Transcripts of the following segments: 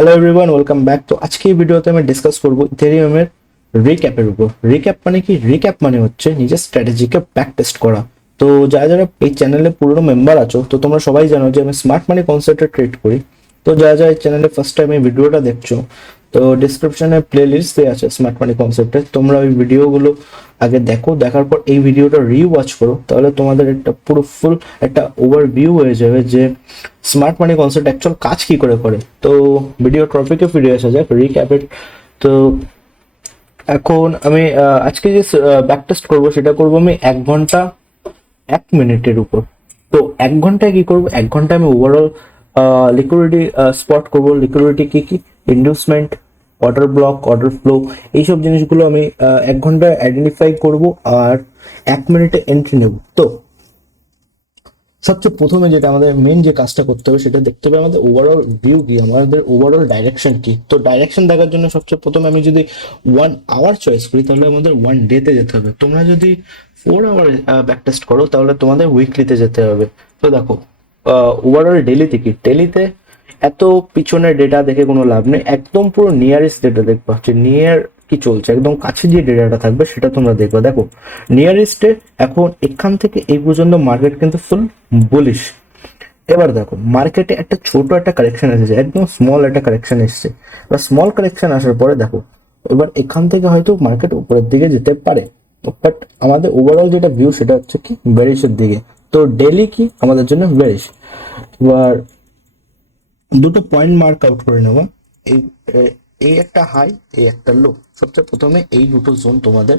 Hello everyone, welcome back. তো আজকে এই ভিডিওতে আমি ডিসকাস করবো ইথেরিয়ামের রিক্যাপের উপর। রিক্যাপ মানে কি? রিক্যাপ মানে হচ্ছে নিজের স্ট্র্যাটেজিকে ব্যাক টেস্ট করা। তো যারা যারা এই চ্যানেলে পুরো মেম্বার আছো, তো তোমরা সবাই জানো যে আমি স্মার্ট মানি কনসেপ্টে ট্রেড করি। তো যারা যারা এই চ্যানেলে ফার্স্ট টাইম এই ভিডিওটা দেখছো, তো ডিসক্রিপশনে প্লে লিস্ট দেওয়া আছে স্মার্ট মানি কনসেপ্টে, তোমরা ওই ভিডিওগুলো আগে দেখো, দেখার পর এই ভিডিওটা রিওয়াচ করো, তাহলে তোমাদের একটা পুরো ফুল একটা ওভারভিউ হয়ে যাবে যে স্মার্ট মানি কনসেপ্ট অ্যাকচুয়াল কাজ কি করে করে। তো ভিডিও টপিকে ফিরে আসা যাক, রিক্যাপের। তো এখন আমি আজকে যে ব্যাক টেস্ট করবো সেটা করবো আমি 1 ঘন্টা 1 মিনিটের উপর। তো 1 ঘন্টায় কি করবো? 1 ঘন্টায় আমি ওভারঅল লিকুইডিটি স্পট করবো। লিকুইডিটি কি কি? Inducement, order block, order flow, এইসব জিনিসগুলো আমি 1 ঘন্টায় আইডেন্টিফাই করব আর 1 মিনিটে এন্ট্রি নেব। তো সবচেয়ে প্রথমে যেটা আমাদের মেন যে কাজটা করতে হবে সেটা দেখতে হবে আমাদের ওভারঅল ভিউ কি, আমাদের ওভারঅল ডাইরেকশন কি। তো ডাইরেকশন দেখার জন্য সবচেয়ে প্রথমে আমি যদি 1 আওয়ার চয়েস করি, তাহলে আমাদের 1 ডেতে যেতে হবে। তোমরা যদি 4 আওয়ার ব্যাক টেস্ট করো, তাহলে তোমাদের উইকলিতে যেতে হবে। তো দেখো, ওভারঅল ডেলিতে কি, ডেলিতে এত পিছনের ডেটা দেখে কোনো লাভ নেই, একদম পুরো নিয়ারেস্ট ডেটা দেখবা, যে নিয়ার কি চলছে, একদম কাছে যে ডেটাটা থাকবে সেটা তোমরা দেখবা। দেখো নিয়ারেস্টে এখন এখান থেকে এই পর্যন্ত মার্কেট কিন্তু ফুল বুলিশ। এবার দেখো মার্কেটে একটা ছোট একটা কারেকশন এসেছে, একদম স্মল একটা কারেকশন এসেছে। এবার স্মল কারেকশন আসার পরে দেখো এবার এখান থেকে হয়তো মার্কেট উপরের দিকে যেতে পারে, বাট আমাদের ওভারঅল যেটা ভিউ সেটা হচ্ছে কি বেরিশের দিকে। তো ডেলি কি আমাদের জন্য বেরিশ। এবার দুটো পয়েন্ট মার্ক আউট করে নেওয়া, এই এই একটা হাই, এই একটা লো। সবচেয়ে প্রথমে এই দুটো জোন তোমাদের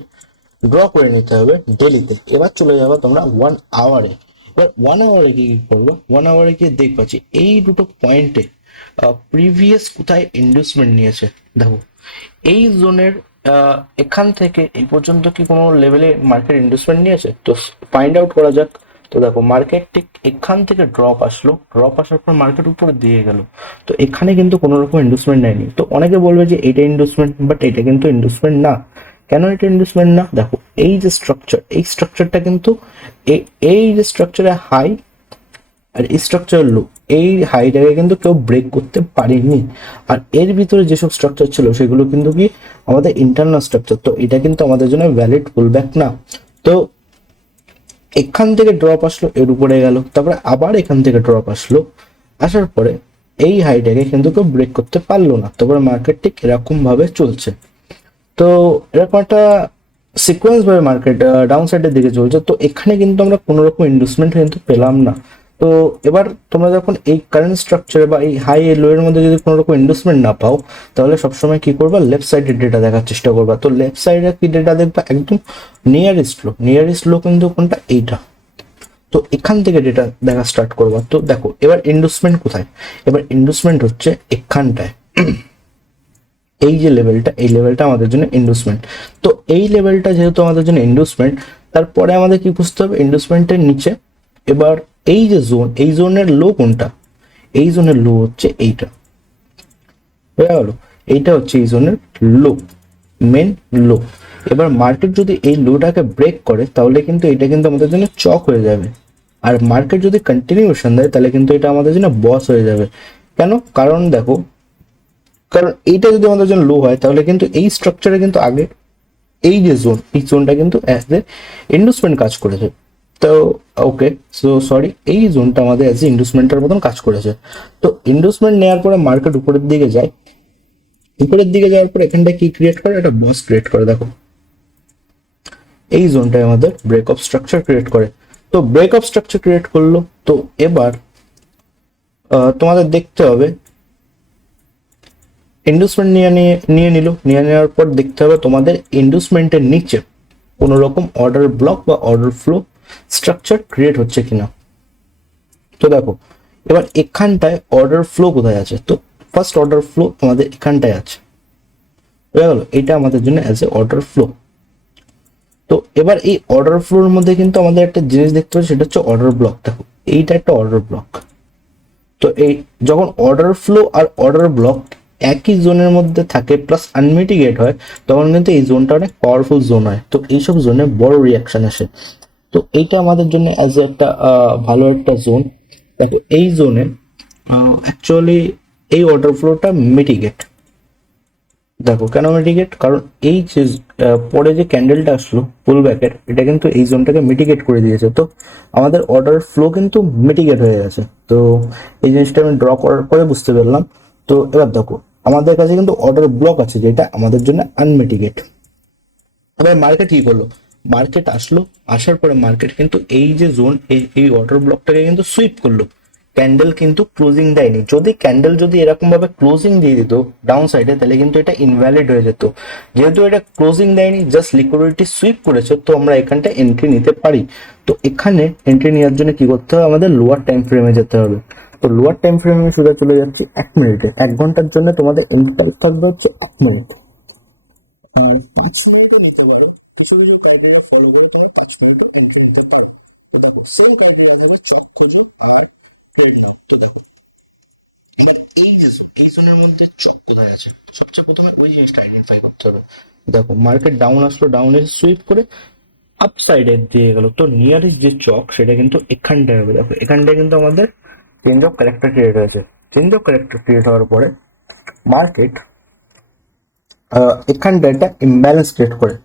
ড্র করে নিতে হবে ডেলিতে। এবার চলে যাবে তোমরা 1 আওয়ারে। এবার 1 আওয়ারে কি করবো? 1 আওয়ারে গিয়ে দেখবা যে এই দুটো পয়েন্টে প্রিভিয়াস কোথায় ইন্ডুসমেন্ট নিয়েছে। দেখো এই জোনের এখান থেকে এই পর্যন্ত কি কোনো লেভেলে মার্কেট ইন্ডুসমেন্ট নিয়েছে, তো ফাইন্ড আউট করা যাক। তো দেখো মার্কেট ঠিক এখান থেকে ড্রপ আসলো, ড্রপ আসার পর মার্কেট উপরে দিয়ে গেল। তো এখানে কিন্তু কোনো রকম ইন্ডুসমেন্ট নেয়নি। তো অনেকে বলবে যে এটা ইন্ডুসমেন্ট, বাট এটা কিন্তু ইন্ডুসমেন্ট না। কেন এটা ইন্ডুসমেন্ট না? দেখো এই যে স্ট্রাকচার, এই স্ট্রাকচারটা কিন্তু এই যে স্ট্রাকচারে হাই আর এই স্ট্রাকচার লো, এই হাইটাকে কিন্তু কেউ ব্রেক করতে পারেনি। আর এর ভিতরে যেসব স্ট্রাকচার ছিল সেগুলো কিন্তু কি আমাদের ইন্টারনাল স্ট্রাকচার। তো এটা কিন্তু আমাদের জন্য ভ্যালিড পুলব্যাক না। তো এখান থেকে ড্রপ আসলো, এর উপরে গেল, তারপরে আবার এখান থেকে ড্রপ আসলো, আসার পরে এই হাইটাকে কিন্তু কেউ ব্রেক করতে পারলো না। তারপরে মার্কেট ঠিক এরকম ভাবে চলছে। তো এরকম একটা সিকোয়েন্স ভাবে মার্কেট ডাউন সাইডের দিকে চলছে। তো এখানে কিন্তু আমরা কোনো রকম ইনভেস্টমেন্ট কিন্তু পেলাম না। তো এবার তোমরা যখন এই কারেন্ট স্ট্রাকচারে বা এই হাই লো এর মধ্যে যদি কোনো রকম ইনভেস্টমেন্ট না পাও, তাহলে সবসময় কি করবা? লেফট সাইডের ডেটা দেখার চেষ্টা করবা। তো লেফট সাইডে কি ডেটা দেখবা? একদম নিয়ারেস্ট লো কিন্তু কোনটা? এইটা। তো এখান থেকে ডেটা দেখা স্টার্ট করবা। তো দেখো এবার ইনভেস্টমেন্ট কোথায়? এবার ইনভেস্টমেন্ট হচ্ছে এখানটায়, এই যে লেভেলটা, এই লেভেলটা আমাদের জন্য ইন্ডুসমেন্ট। তো এই লেভেলটা যেহেতু আমাদের জন্য ইন্ডুসমেন্ট, তারপরে আমাদের কি বুঝতে হবে? ইন্ডুসমেন্টের নিচে এবার এই যে জোন, এই জোনের লো কোনটা? এই জোনের লো হচ্ছে এইটা, হয়ে গেল। এইটা হচ্ছে এই জোনের লো, মেন লো। এবার মার্কেট যদি এই লোটাকে ব্রেক করে, তাহলে কিন্তু এটা কিন্তু আমাদের জন্য চক হয়ে যাবে। আর মার্কেট যদি কন্টিনিউশন দেয়, তাহলে কিন্তু এটা আমাদের জন্য বস হয়ে যাবে। কেন? কারণ দেখো, কারণ এইটা যদি আমাদের জন্য লো হয়, তাহলে কিন্তু এই স্ট্রাকচারে কিন্তু আগে এই যে জোন, এই জোনটা কিন্তু অ্যাজ এ ইন্ডুসমেন্ট কাজ করেছে। তো ওকে, সো সরি, এই জোনটা আমাদের অ্যাজ এ ইন্ডুসমেন্টের মতন কাজ করেছে। তো ইন্ডুসমেন্ট নেওয়ার পরে মার্কেট উপরের দিকে যায়। উপরের দিকে যাওয়ার পর এখানটা কি ক্রিয়েট করে? একটা বস ক্রিয়েট করে। দেখো এই জোনটায় আমাদের ব্রেক অফ স্ট্রাকচার ক্রিয়েট করে। তো ব্রেক অফ স্ট্রাকচার ক্রিয়েট করলো। তো এবার তোমাদের দেখতে হবে, ইন্ডুসমেন্ট নিয়ে নেওয়ার পর দেখতে হবে তোমাদের ইন্ডুসমেন্টের নিচে কোনো রকম অর্ডার ব্লক বা অর্ডার ফ্লো স্ট্রাকচার ক্রিয়েট হচ্ছে কিনা। তো দেখো এবার এখানটায় অর্ডার ফ্লো কোথায় আছে? তো ফার্স্ট অর্ডার ফ্লো আমাদের এখানটায় আছে, হয়ে গেল। এটা আমাদের জন্য অ্যাজ এ অর্ডার ফ্লো। তো এবার এই অর্ডার ফ্লোর মধ্যে কিন্তু আমাদের একটা জিনিস দেখতে পাচ্ছি, সেটা হচ্ছে অর্ডার ব্লক। দেখো এইটা একটা অর্ডার ব্লক। তো এই যখন অর্ডার ফ্লো আর অর্ডার ব্লক একই জোনের মধ্যে থাকে প্লাস আনমিটিগেট হয়, তখন কিন্তু এই জোনটা অনেক পাওয়ারফুল জোন হয়। তো এইসব জোনে বড় রিয়াকশন আসে। তো এইটা আমাদের জন্য অ্যাজ একটা ভালো একটা জোন। দেখো এই জোনে অ্যাকচুয়ালি এই অর্ডার ফ্লোটা মিটিগেট। দেখো কেন মিটিগেট, কারণ এই যে পরে যে ক্যান্ডেলটা আসলো পুল ব্যাকের, এটা কিন্তু এই জোনটাকে মিটিগেট করে দিয়েছে। তো আমাদের অর্ডার ফ্লো কিন্তু মিটিগেট হয়ে গেছে। তো এই জিনিসটা আমি ড্র করার পরে বুঝতে পারলাম। তো এবার দেখো আমাদের কাছে কিন্তু অর্ডার ব্লক আছে, যেটা আমাদের জন্য আনমিটিগেট। এবার মার্কেট কি করলো, মার্কেট আসলো, আসার পরে মার্কেট কিন্তু এই যে জোন, এই অর্ডার ব্লকটাকে কিন্তু সুইপ করলো। ক্যান্ডেল কিন্তু ক্লোজিং দেয়নি। যদি ক্যান্ডেল যদি এরকম ভাবে ক্লোজিং দিয়ে দিত ডাউন সাইডে, তাহলে কিন্তু এটা ইনভ্যালিড হয়ে যেত। যেহেতু এটা ক্লোজিং দেয়নি, জাস্ট লিকুইডিটি সুইপ করেছে, তো আমরা এখানটা এন্ট্রি নিতে পারি। তো এখানে এন্ট্রি নেওয়ার জন্য কি করতে হবে, আমাদের লোয়ার টাইম ফ্রেমে যেতে হবে। তো লোয়ার টাইম ফ্রেমে সোজা চলে যাচ্ছি 1 মিনিটে। 1 ঘন্টার জন্য তোমাদের এন্ট্রি টাইম থাকবে হচ্ছে 1 মিনিট। 5 মিনিটও নিতে পারে, কিছু কিছু ক্রাইটেরিয়া ফলো করে তোমার 5 মিনিটও এন্ট্রি নিতে পারে। তো দেখো সেম ক্রাইটেরিয়া আসবে, চক খুঁজে আর ট্রেড নাও। তো দেখো এবার এই যে এই জোনের মধ্যে চক কোথায় আছে, সবচেয়ে প্রথমে ওই জিনিসটা আইডেন্টিফাই করতে হবে। দেখো মার্কেট ডাউন আসলো, ডাউনে সুইপ করে আপ সাইডে দিয়ে গেল, তো নিয়ারেস্ট যে চক সেটা কিন্তু এখানটায় হবে। দেখো এখানটায় কিন্তু আমাদের চেঞ্জ অফ ক্যারেক্টার ক্রিয়েট হয়েছে। চেঞ্জ অফ ক্যারেক্টার ক্রিয়েট হওয়ার পরে মার্কেট এখানটা একটা ইমব্যালেন্স ক্রিয়েট করে,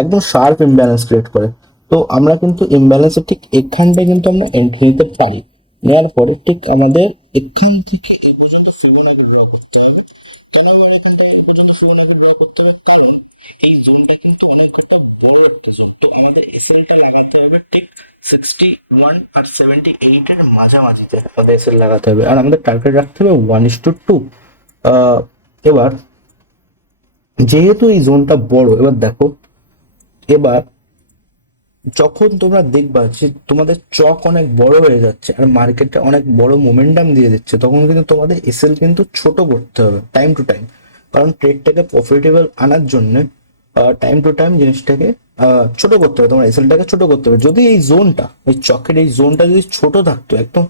একদম শার্প ইমব্যালেন্স ক্রিয়েট করে। তো আমরা কিন্তু ইমব্যালেন্সের ঠিক এখানটায় কিন্তু আমরা এন্ট্রি নিতে পারি। নেওয়ার পরে ঠিক আমাদের এখান থেকে এই পর্যন্ত ফিবোনাকি ড্র করতে হবে। কেন আমরা এখানটা এই পর্যন্ত ফিবোনাকি ড্র করতে হবে, কারণ এই জোনটা কিন্তু অনেক একটা বড় একটা জোন। তো আমাদের এসএলটা লাগাতে হবে ঠিক 61 আর 78 এর মাঝামাঝিতে আমাদের এসএল লাগাতে হবে, আর আমাদের টার্গেট রাখতে হবে 1:2। এবার যেহেতু এই জোনটা বড়, এবার দেখো এবার যখন তোমরা দেখবা যে তোমাদের চক অনেক বড় হয়ে যাচ্ছে আর মার্কেটে অনেক বড় মোমেন্টাম দিয়ে দিচ্ছে, তখন কিন্তু তোমাদের এসএল কিন্তু ছোট করতে হবে টাইম টু টাইম। কারণ ট্রেডটাকে প্রফিটেবল আনার জন্য টাইম টু টাইম জিনিসটাকে ছোট করতে হবে, তোমার এসএলটাকে ছোট করতে হবে। যদি এই জোনটা, ওই চকের এই জোনটা যদি ছোট থাকতো, একদম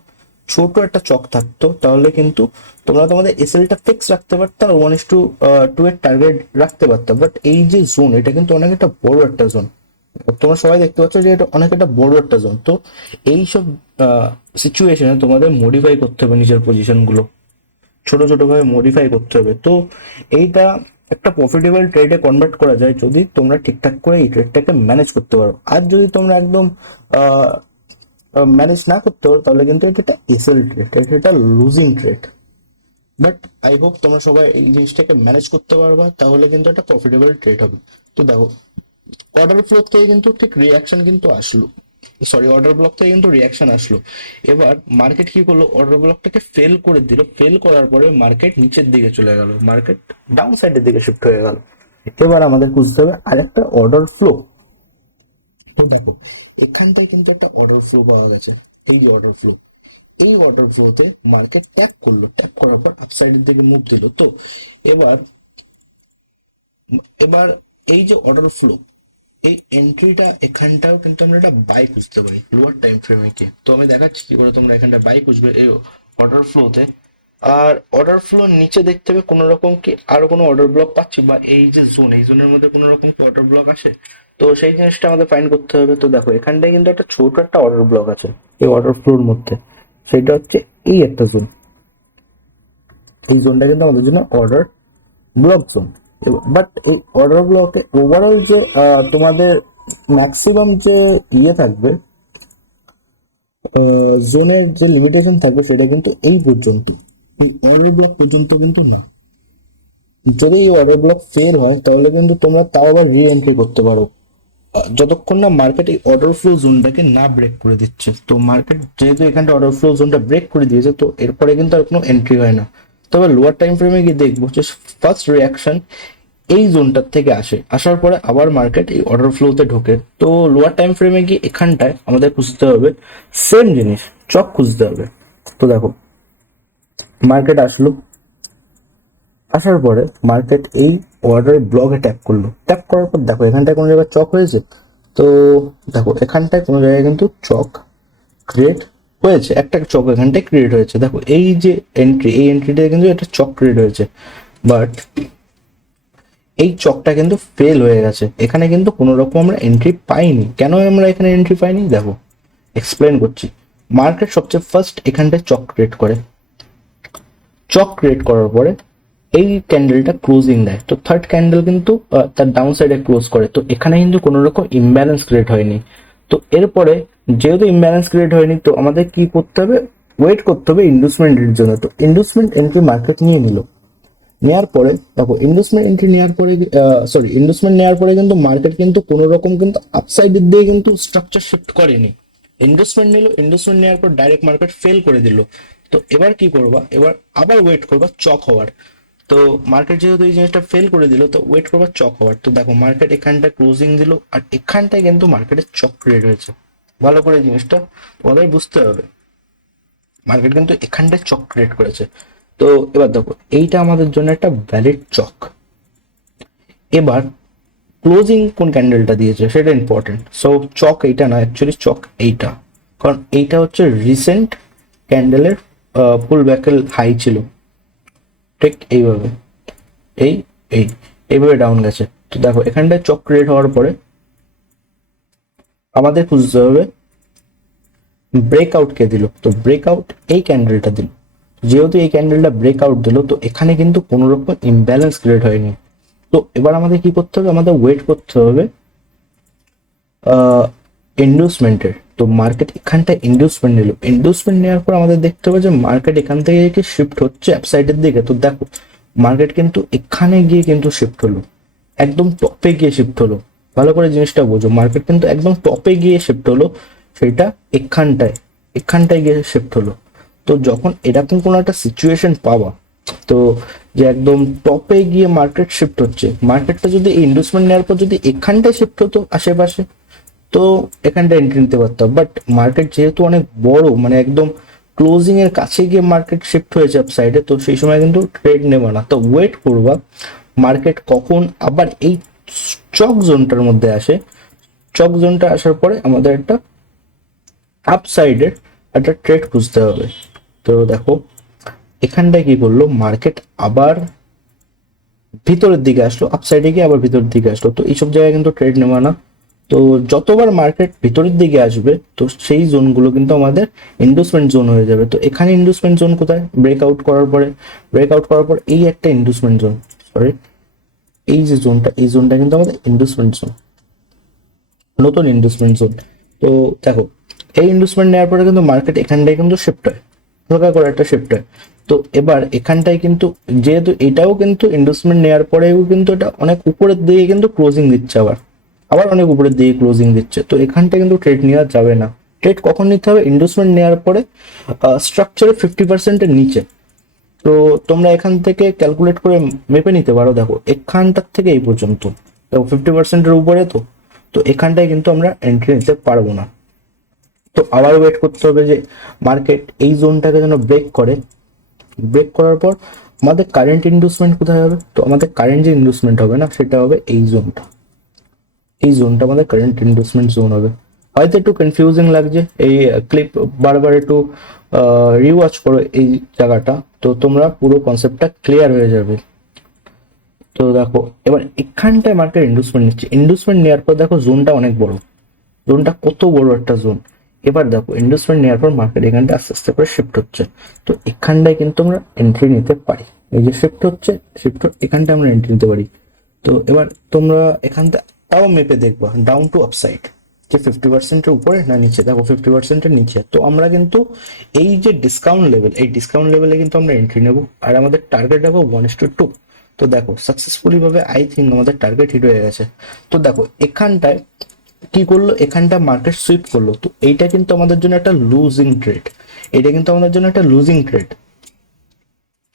ছোট একটা চক থাকতো, তাহলে কিন্তু তোমরা তোমাদের এসএলটা ফিক্স রাখতে পারতো আর 1:2 এর টার্গেট রাখতে পারতো। বাট এই যে জোন, এটা কিন্তু অনেক একটা বড় একটা জোন। তোমরা সবাই দেখতে পাচ্ছ যে এটা অনেক একটা বড় একটা জোন। তো এইসব সিচুয়েশনে তোমাদের মডিফাই করতে হবে নিজের পজিশন গুলো, ছোট ছোট ভাবে মডিফাই করতে হবে। তো এইটা একটা প্রফিটেবল ট্রেডে কনভার্ট করা যায় যদি তোমরা ঠিকঠাক করে এই ট্রেডটাকে ম্যানেজ করতে পারো। আর যদি তোমরা একদম ম্যানেজ না করতে পারো, তাহলে কিন্তু এটা একটা এসএল ট্রেড, এটা একটা losing trade. But I hope তোমরা সবাই এই জিনিসটাকে ম্যানেজ করতে পারবা, তাহলে কিন্তু একটা প্রফিটেবল ট্রেড হবে। তো দেখো অর্ডার ফ্লো থেকে কিন্তু ঠিক রিয়াকশন কিন্তু আসলো, সরি অর্ডার ব্লক থেকে কিন্তু রিয়াকশন আসলো। এবার মার্কেট কি করলো, অর্ডার ব্লকটাকে ফেল করে দিল। ফেল করার পরে মার্কেট নিচের দিকে চলে গেল, মার্কেট ডাউন সাইডের দিকে শিফট হয়ে গেল। এবার আমাদের বুঝতে হবে আরেকটা অর্ডার ফ্লো। তো দেখো এখানটায় কিন্তু একটা অর্ডার ফ্লো পাওয়া গেছে, এই অর্ডার ফ্লো। এই অর্ডার ফ্লোতে মার্কেট ট্যাপ করলো, ট্যাপ করার পর আপসাইডের দিকে মুভ দিল। তো এবার এবার এই যে অর্ডার ফ্লো, এই এন্ট্রিটা এখানটাও কিন্তু আমরা একটা বাই খুঁজতে পারি লোয়ার টাইম ফ্রেমে কি। তো আমি দেখাচ্ছি কি করে তোমরা এখানটা বাই খুঁজবে এই অর্ডার ফ্লোতে। আর অর্ডার ফ্লো নিচে দেখতে হবে কোনো রকম কি আরো কোনো অর্ডার ব্লক পাচ্ছে, বা এই যে জোন, এই জোনের মধ্যে কোনো রকম কি অর্ডার ব্লক আসে। তো সেই জিনিসটা আমাদের ফাইন্ড করতে হবে। তো দেখো এখানটায় কিন্তু একটা ছোট একটা অর্ডার ব্লক আছে এই অর্ডার ফ্লোর মধ্যে, সেটা হচ্ছে এই একটা জোন। এই জোনটা কিন্তু আমাদের জন্য অর্ডার ব্লক জোন। বাট এই অর্ডার ব্লকে ওভারঅল যে তোমাদের ম্যাক্সিমাম যে ইয়ে থাকবে, জোনের যে লিমিটেশন থাকবে, সেটা কিন্তু এই পর্যন্ত, এই অর্ডার ব্লক পর্যন্ত কিন্তু না। যদি এই অর্ডার ব্লক ফেল হয়, তাহলে কিন্তু তোমরা তাও আবার রি এন্ট্রি করতে পারো, যতক্ষণ না মার্কেট এই অর্ডার ফ্লো জোনটাকে না ব্রেক করে দিচ্ছে। তো মার্কেট যেহেতু এখানটা অর্ডার ফ্লো জোনটা ব্রেক করে দিয়েছে, তো এরপরে কিন্তু আর কোনো এন্ট্রি হয় না। তবে লোয়ার টাইম ফ্রেমে গিয়ে দেখবো যে ফার্স্ট রিয়াকশন এই জোনটার থেকে আসে, আসার পরে আবার মার্কেট এই অর্ডার ফ্লোতে ঢোকে। তো লোয়ার টাইম ফ্রেমে গিয়ে এখানটায় আমাদের খুঁজতে হবে সেম জিনিস, চক খুঁজতে হবে। তো দেখো মার্কেট আসলো, আসার পরে মার্কেট এই অর্ডার ব্লকে ট্যাপ করলো, ট্যাপ করার পর দেখো এখানটায় কোনো জায়গায় চক হয়েছে। তো দেখো এখানটায় কোনো জায়গায় কিন্তু চক ক্রিয়েট হয়েছে, একটা চক এখানটায় ক্রিয়েট হয়েছে। দেখো এই যে এন্ট্রি, এই এন্ট্রিটা কিন্তু একটা চক ক্রিয়েট হয়েছে, বাট এই চকটা কিন্তু ফেল হয়ে গেছে। এখানে কিন্তু কোনো রকম আমরা এন্ট্রি পাইনি। কেন আমরা এখানে এন্ট্রি পাইনি দেখো এক্সপ্লেন করছি। মার্কেট সবচেয়ে ফার্স্ট এখানটায় চক ক্রিয়েট করে, চক ক্রিয়েট করার পরে এই ক্যান্ডেলটা ক্লোজিং দেয়, তো থার্ড ক্যান্ডেল কিন্তু তার ডাউন সাইডে ক্লোজ করে, তো এখানে কিন্তু কোনো রকম ইমব্যালেন্স ক্রিয়েট হয়নি। তো এরপরে যেহেতু ইমব্যালেন্স ক্রিয়েট হয়নি, তো আমাদের কি করতে হবে, ওয়েট করতে হবে ইন্ডুসমেন্টের জন্য। তো ইন্ডুসমেন্ট এন্ট্রি মার্কেট নিয়ে নিল, নেওয়ার পরে দেখো ইন্ডুসমেন্ট এন্ট্রি নেওয়ার পরে ইন্ডুসমেন্ট নেওয়ার পরে কিন্তু মার্কেট কিন্তু কোনো রকম কিন্তু আপসাইডের দিকে কিন্তু স্ট্রাকচার শিফট করেনি। ইন্ডুসমেন্ট নিল, ইন্ডুসমেন্ট নেওয়ার পর ডাইরেক্ট মার্কেট ফেল করে দিল। তো এবার কি করবা, এবার আবার ওয়েট করবা চক হওয়ার। তো মার্কেট যেহেতু এই জিনিসটা ফেল করে দিল, তো ওয়েট করবা চক হওয়ার। তো দেখো মার্কেট এখানটা ক্লোজিং দিল, আর এখানটায় কিন্তু মার্কেটের চক ক্রিয়েট হয়েছে। ভালো করে জিনিসটা তোমাদের বুঝতে হবে, মার্কেট কিন্তু এখানটায় চক ক্রিয়েট করেছে। তো এবার দেখো এইটা আমাদের জন্য একটা ভ্যালিড চক। এবার ক্লোজিং কোন ক্যান্ডেলটা দিয়েছে সেটা ইম্পর্টেন্ট। সো চক এইটা না, অ্যাকচুয়ালি চক এইটা, কারণ এইটা হচ্ছে রিসেন্ট ক্যান্ডেলের পুল ব্যাকেল হাই ছিল, ঠিক এইভাবে এই এই এইভাবে ডাউন গেছে। তো দেখো এখানটায় চক ক্রিয়েট হওয়ার পরে আমাদের খুঁজতে হবে ব্রেকআউট কে দিল। তো ব্রেকআউট এই ক্যান্ডেলটা দিল, যেহেতু এই ক্যান্ডেলটা ব্রেকআউট দিল, তো এখানে কিন্তু কোনো রকম ইমব্যালেন্স ক্রিয়েট হয়নি। তো এবার আমাদের কি করতে হবে, আমাদের ওয়েট করতে হবে ইন্ডিউসমেন্টের। তো মার্কেট এখানটায় ইন্ডিউসমেন্ট নিল, ইন্ডিউসমেন্ট নেওয়ার পর আমাদের দেখতে হবে যে মার্কেট এখান থেকে কি শিফট হচ্ছে অ্যাপসাইডের দিকে। তো দেখো মার্কেট কিন্তু এখানে গিয়ে কিন্তু শিফট হলো, একদম টপে গিয়ে শিফট হলো। ভালো করে জিনিসটা বোঝো, মার্কেট কিন্তু একদম টপে গিয়ে শিফট হলো, সেটা এখানটায় গিয়ে শিফট হলো। তো যখন এরকম কোনো একটা সিচুয়েশন পাওয়া, তো যে একদম টপে গিয়ে মার্কেট শিফট হচ্ছে, মার্কেটটা যদি ইনভেস্টমেন্ট নেওয়ার পর যদি এখানটায় শিফট হতো আশেপাশে, তো এখানটা এন্ট্রি নিতে পারতাম। বাট মার্কেট যেহেতু অনেক বড়, মানে একদম ক্লোজিং এর কাছে গিয়ে মার্কেট শিফট হয়েছে আপ সাইডে, তো সেই সময় কিন্তু ট্রেড নেবা না। তো ওয়েট করবা মার্কেট কখন আবার এই চক জোনটার মধ্যে আসে। চক জোনটা আসার পরে আমাদের একটা আপ সাইডের একটা ট্রেড খুঁজতে হবে। তো দেখো এখানটায় কি করলো, মার্কেট আবার ভিতরের দিকে আসলো, আপসাইডে গিয়ে আবার ভিতরের দিকে আসলো। তো এইসব জায়গায় কিন্তু ট্রেড নেওয়া না। তো যতবার মার্কেট ভিতরের দিকে আসবে, তো সেই জোনগুলো কিন্তু আমাদের ইন্ডুসমেন্ট জোন হয়ে যাবে। তো এখানে ইন্ডুসমেন্ট জোন কোথায়, ব্রেকআউট করার পরে, ব্রেকআউট করার পর এই একটা ইন্ডুসমেন্ট জোন, সরি এই যে জোনটা, এই জোনটা কিন্তু আমাদের ইন্ডুসমেন্ট জোন, নতুন ইন্ডুসমেন্ট জোন। তো দেখো এই ইন্ডুসমেন্ট নেওয়ার পরে কিন্তু মার্কেট এখানটায় কিন্তু শিফট হয়, হালকা করে একটা শিফট হয়। তো এবার এখানটায় কিন্তু যেহেতু এটাও কিন্তু ইন্ডুসমেন্ট নেওয়ার পরেও কিন্তু এটা অনেক উপরের দিকে কিন্তু ক্লোজিং দিচ্ছে, আবার আবার অনেক উপরের দিকে ক্লোজিং দিচ্ছে। তো এখানটা কিন্তু ট্রেড নেওয়া যাবে না। ট্রেড কখন নিতে হবে, ইন্ডুসমেন্ট নেওয়ার পরে স্ট্রাকচারের 50%-এর নিচে। তো তোমরা এখান থেকে ক্যালকুলেট করে মেপে নিতে পারো। দেখো এখানটার থেকে এই পর্যন্ত দেখো 50%-এর উপরে, তো তো এখানটায় কিন্তু আমরা এন্ট্রি নিতে পারবো না। তো আবার ওয়েট করতে হবে যে মার্কেট এই জোনটাকে যেন ব্রেক করে। ব্রেক করার পর আমাদের কারেন্ট ইনভেস্টমেন্ট কোথায় হবে, তো আমাদের কারেন্ট যে ইনভেস্টমেন্ট হবে না, সেটা হবে এই জোনটা। এই জোনটা আমাদের কারেন্ট ইনভেস্টমেন্ট জোন হবে। হয়তো একটু কনফিউজিং লাগছে, এই ক্লিপ বারবার একটু রিওয়াচ করো এই জায়গাটা, তো তোমরা পুরো কনসেপ্টটা ক্লিয়ার হয়ে যাবে। তো দেখো এবার এখানটায় মার্কেট ইনভেস্টমেন্ট নিচ্ছে, ইনভেস্টমেন্ট নেওয়ার পর দেখো জোনটা অনেক বড়, জোনটা কত বড় একটা জোন। এবার দেখো ইনভেস্টমেন্ট নেওয়ার পর মার্কেট এখানটা আস্তে আস্তে করে শিফট হচ্ছে। তো এখানটায় কিন্তু আমরা এন্ট্রি নিতে পারি, এই যে শিফট হচ্ছে, শিফট এখানটায় আমরা এন্ট্রি নিতে পারি। তো এবার তোমরা এখানটা তাও মেপে দেখবা ডাউন টু আপসাইড, যে 50%-এর উপরে না নিচে। দেখো 50%-এর নিচে, তো আমরা কিন্তু এই যে ডিসকাউন্ট লেভেল, এই ডিসকাউন্ট লেভেলে কিন্তু আমরা এন্ট্রি নেব, আর আমাদের টার্গেট হবে 1:2। তো দেখো সাকসেসফুলি ভাবে আই থিঙ্ক আমাদের টার্গেট হিট হয়ে গেছে। তো দেখো এখানটায় কি করলো, এখানটা মার্কেট সুইপ করলো, তো এইটা কিন্তু আমাদের জন্য একটা লুজিং ট্রেড, এটা কিন্তু আমাদের জন্য একটা লুজিং ট্রেড।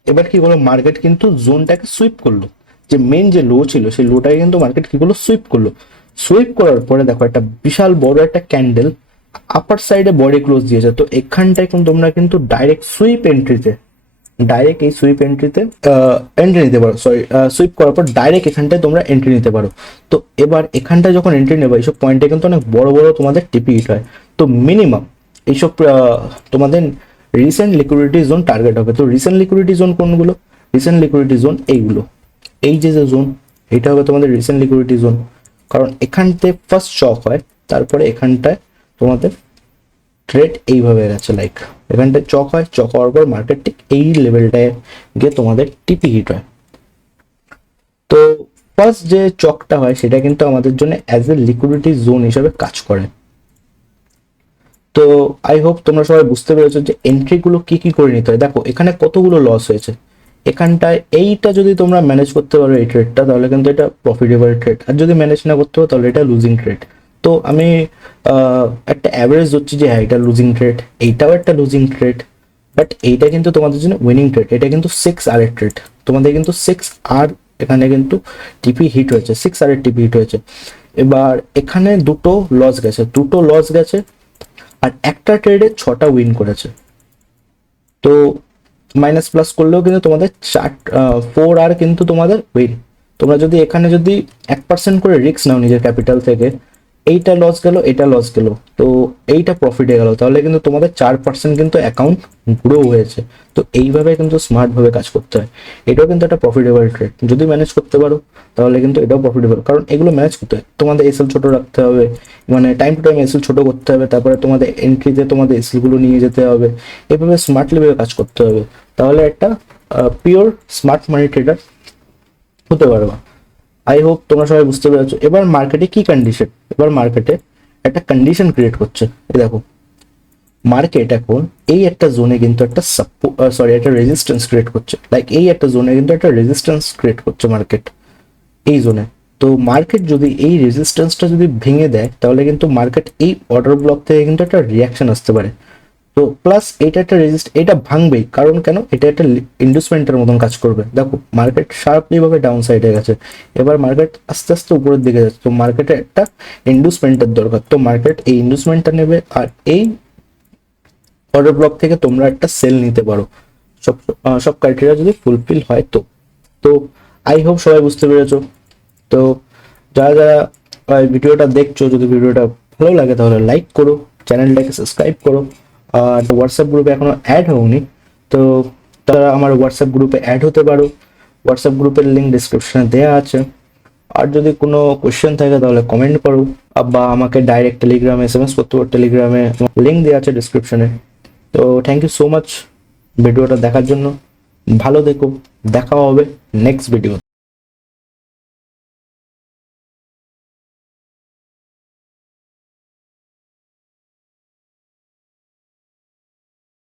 এবার কি করলো, মার্কেট কিন্তু জোনটাকে সুইপ করলো, যে মেন যে লো ছিল সেই লোটাকে কিন্তু মার্কেট কি করলো, সুইপ করলো। সুইপ করার পরে দেখো একটা বিশাল বড় একটা ক্যান্ডেল আপার সাইডে বডি ক্লোজ দিয়েছে। তো এখানটায় কিন্তু তোমরা কিন্তু ডাইরেক্ট সুইপ এন্ট্রিতে, ডাইরেক্ট এই সুইপ এন্ট্রিতে এন্ট্রি নিতে পারো। সরি, সুইপ করার পর ডাইরেক্ট এখানটায় তোমরা এন্ট্রি নিতে পারো। তো এবার এখানটায় যখন এন্ট্রি নেবে, এইসব পয়েন্টে কিন্তু অনেক বড় বড় তোমাদের টিপি হিট হয়। তো মিনিমাম এইসব তোমাদের রিসেন্ট লিকুইডিটি জোন টার্গেট হবে। তো রিসেন্ট লিকুইডিটি জোন কোনগুলো, রিসেন্ট লিকুইডিটি জোন এইগুলো, এই যে যে জোন, এটা হবে তোমাদের রিসেন্ট লিকুইডিটি জোন। কারণ এখানতে ফার্স্ট চক হয়, তারপরে এখানটায় তোমাদের ট্রেড এইভাবে গেছে, লাইক এখানটায় চক হয়, চক হওয়ার পর মার্কেট ঠিক এই লেভেলটায় গিয়ে তোমাদের টিপি হিট হয়। তো ফার্স্ট যে চকটা হয় সেটা কিন্তু আমাদের জন্য অ্যাজ এ লিকুইডিটি জোন হিসাবে কাজ করে। তো আই হোপ তোমরা সবাই বুঝতে পেরেছো যে এন্ট্রিগুলো কি কি করে নিতে হয়। দেখো এখানে কতগুলো লস হয়েছে, এখানটায় এইটা যদি তোমরা ম্যানেজ করতে পারো এই ট্রেডটা, তাহলে কিন্তু এটা প্রফিটেবল ট্রেড, আর যদি ম্যানেজ না করতে পারো তাহলে এটা লুজিং ট্রেড। তো আমি একটা অ্যাভারেজ ধরছি যে হ্যাঁ এটা লুজিং ট্রেড, এইটাও একটা লুজিং ট্রেড, বাট এইটা কিন্তু তোমাদের জন্য উইনিং ট্রেড। এটা কিন্তু 6 আর এর ট্রেড, তোমাদের কিন্তু 6 আর এখানে কিন্তু টিপি হিট হয়েছে, 6 আর এর টিপি হিট হয়েছে। এবার এখানে দুটো লস গেছে আর একটা ট্রেডে 6টা উইন করেছে। তো মাইনাস প্লাস করলেও কিন্তু তোমাদের 4 আর কিন্তু তোমাদের উইন। তোমরা যদি এখানে যদি 1% করে রিস্ক নাও নিজের ক্যাপিটাল থেকে, এইটা লস গেল, এটা লস গেল, তো এইটা প্রফিটে গেল, তাহলে কিন্তু তোমাদের 4% কিন্তু অ্যাকাউন্ট গ্রো হয়েছে। তো এইভাবে কিন্তু স্মার্ট ভাবে কাজ করতে হয়। এটাও কিন্তু একটা প্রফিটেবল ট্রেড, যদি ম্যানেজ করতে পারো তাহলে কিন্তু এটাও প্রফিটেবল। কারণ এগুলো ম্যানেজ করতে হয়, তোমাদের এসএল ছোট রাখতে হবে, মানে টাইম টু টাইম এসএল ছোট করতে হবে, তারপরে তোমাদের এন্ট্রিতে তোমাদের এসএল গুলো নিয়ে যেতে হবে, এভাবে স্মার্টলি ভাবে কাজ করতে হবে, তাহলে একটা পিওর স্মার্ট মানি ট্রেডার হতে পারবা। আই হোপ তোমরা সবাই বুঝতে পেরেছো। এবার মার্কেটে কি কন্ডিশন, এবার মার্কেটে একটা কন্ডিশন ক্রিয়েট করছে। এই দেখো মার্কেট এখন এই একটা জোনে কিন্তু একটা একটা রেজিস্ট্যান্স ক্রিয়েট করছে, লাইক এই একটা জোনে কিন্তু একটা রেজিস্ট্যান্স ক্রিয়েট করছে মার্কেট এই জোনে। তো মার্কেট যদি এই রেজিস্ট্যান্সটা যদি ভেঙে দেয় তাহলে কিন্তু মার্কেট এই অর্ডার ব্লক থেকে কিন্তু একটা রিয়াকশন আসতে পারে। তো প্লাস এটা একটা এটা ভাঙবেই, কারণ কেন, এটা একটা ইন্ডাসমেন্টের মতন কাজ করবে। দেখো মার্কেট শার্পলি ভাবে ডাউন সাইডে গেছে, এবার মার্কেট আস্তে আস্তে উপরের দিকে যাচ্ছে, তো মার্কেটে একটা ইন্ডাসমেন্টের দরকার। তো মার্কেট এই ইন্ডাসমেন্টটা নেবে, আর এই অর্ডার ব্লক থেকে তোমরা একটা সেল নিতে পারো, সব সব ক্রাইটেরিয়া যদি ফুলফিল হয়। তো তো আই হোপ সবাই বুঝতে পেরেছো। তো যারা যারা ভিডিওটা দেখছো, যদি ভিডিওটা ভালো লাগে তাহলে লাইক করো, চ্যানেলটাকে সাবস্ক্রাইব করো। আর হোয়াটসঅ্যাপ গ্রুপে এখনো অ্যাড হওনি, তো তারা আমার হোয়াটসঅ্যাপ গ্রুপে অ্যাড হতে পারো, হোয়াটসঅ্যাপ গ্রুপের লিঙ্ক ডিসক্রিপশনে দেওয়া আছে। আর যদি কোনো কোয়েশ্চেন থাকে তাহলে কমেন্ট করো, বা আমাকে ডাইরেক্ট টেলিগ্রামে এসএমএস করতে পারো, টেলিগ্রামে লিঙ্ক দেওয়া আছে ডিসক্রিপশনে। তো থ্যাংক ইউ সো মাচ ভিডিওটা দেখার জন্য, ভালো দেখো, দেখা হবে নেক্সট ভিডিওতে।